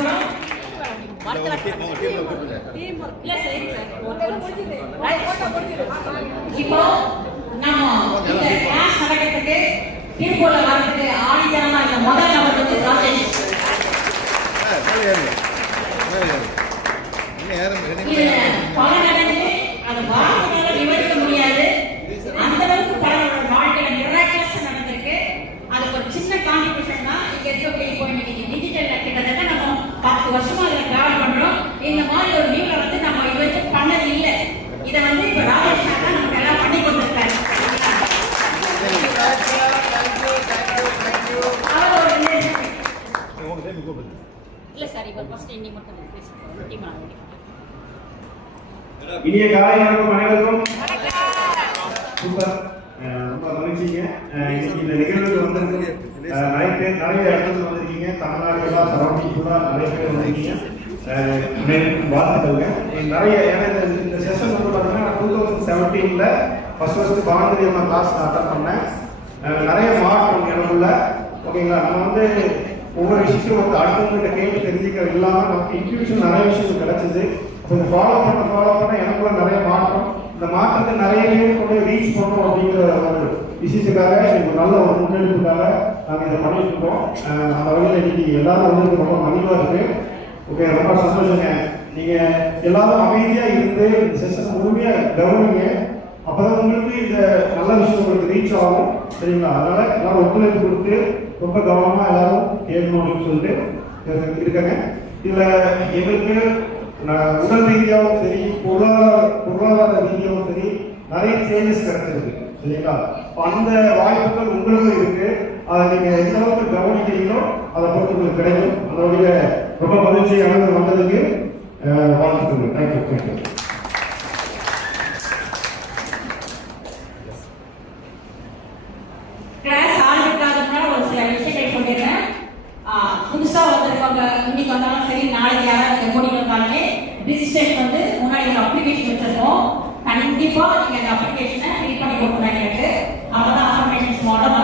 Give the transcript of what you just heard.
அதுக்கப்புறம் இப்போ நம்ம இந்த கிளாஸ் நடக்கிறதுக்கு திருப்பூர்ல வரதுக்கு ஆடித்தனமா இந்த முதல் நபர் வந்து ராஜேஷ். பல நடந்து அது வார்த்தையால விவரிக்க முடியாது. அந்த அளவுக்கு பலரோட வாழ்க்கையில மிராக்கிள்ஸ் நடந்திருக்கு. அதுக்கு ஒரு சின்ன கான்ட்ரிபியூஷன் தான் இங்க இருக்கக்கூடிய இப்போ இன்னைக்கு டிஜிட்டல்ல கிட்டத்தட்ட நம்ம 10 வருஷமா இதுல டிராவல் பண்றோம். இந்த மாதிரி ஒரு நியூல வந்து நம்ம இது வரைக்கும் பண்ணது இல்லை. இதை வந்து இப்ப ராஜேஷ் தான் நமக்கு எல்லாம் பண்ணி கொடுத்துருக்காரு. இல்ல சார் இப்ப ஃபர்ஸ்ட் இன்னி மட்டும் இனிய காலை வணக்கம் அனைவருக்கும். சூப்பர், ரொம்ப மகிழ்ச்சிங்க. இன்னைக்கு இந்த நிகழ்வுக்கு வந்து நிறைய இடத்துல வந்திருக்கீங்க. தமிழ்நாடு எல்லாம் சரௌண்டிங் கூட நிறைய பேர் வந்திருக்கீங்க. வாழ்த்துக்கள்ங்க. நிறைய இந்த செஷன் வந்து பார்த்தீங்கன்னா 2017 ஃபர்ஸ்ட் பாரதி அம்மா கிளாஸ் அட்டன் பண்ணேன். நிறைய மாற்றம் எனக்குள்ள. ஓகேங்களா, நம்ம வந்து ஒவ்வொரு விஷயத்தையும் வந்து அடுத்தவங்ககிட்ட கேட்டு தெரிஞ்சுக்க இல்லாமல் நமக்கு இன்ட்யூஷன் நிறைய விஷயங்கள் கிடைச்சிது. கொஞ்சம் ஃபாலோ பண்ண எனக்குள்ள நிறைய மாற்றம். இந்த மாற்றத்தை நிறைய பேர் கொண்டு ரீச் பண்ணணும் அப்படிங்கிற ஒரு விஷயத்துக்காக எனக்கு நல்ல ஒரு முன்னெடுப்புக்காக நாங்கள் இதை பண்ணிட்டு இருக்கோம். அந்த வகையில் இன்னைக்கு எல்லாரும் வந்து ரொம்ப மகிழ்வாக இருக்கு. ஓகே, ரொம்ப சந்தோஷங்க. நீங்கள் எல்லாரும் அமைதியாக இருந்து இந்த செஷனை முழுமையாக கவனிங்க. அப்போதான் உங்களுக்கு இந்த நல்ல விஷயம் உங்களுக்கு ரீச் ஆகும். சரிங்களா? அதனால எல்லாரும் ஒத்துழைப்பு கொடுத்து ரொம்ப கவனமாக எல்லாரும் கேட்கணும் அப்படின்னு சொல்லிட்டு இருக்காங்க. இதில் எங்களுக்கு உடல் ரீதியாகவும் சரி, பொருளாதார ரீதியாகவும் சரி நிறைய சேஞ்சஸ் கிடைச்சிருக்கு. சரிங்களா? அந்த வாய்ப்புகள் உங்களுக்கும் இருக்கு. அதை நீங்க எந்த அளவுக்கு கவனிக்கிறீங்களோ அதை பொறுத்து உங்களுக்கு கிடைக்கும். அந்த வகையில் ரொம்ப மகிழ்ச்சி அனைவரும் வந்ததுக்கு வாழ்த்துக்கள். தேங்க்யூ. கிளாஸ் ஆரம்பிக்காததுனால ஒரு சில விஷயங்கள் சொல்லிடுறேன். புதுசா வந்திருக்கவங்க இன்னைக்கு வந்தாலும் சரி, நாளைக்கு யாராவது மூடி வந்தாலுமே ரிஜிஸ்ட்ரேஷன் வந்து முன்னாடி ஒரு அப்ளிகேஷன் வச்சிருக்கோம். கண்டிப்பா நீங்க அந்த அப்ளிகேஷனை ஃபில் பண்ணி கொடுக்கணும். எனக்கு அப்பதான் அஃபர்மேஷன்ஸ் மாடல்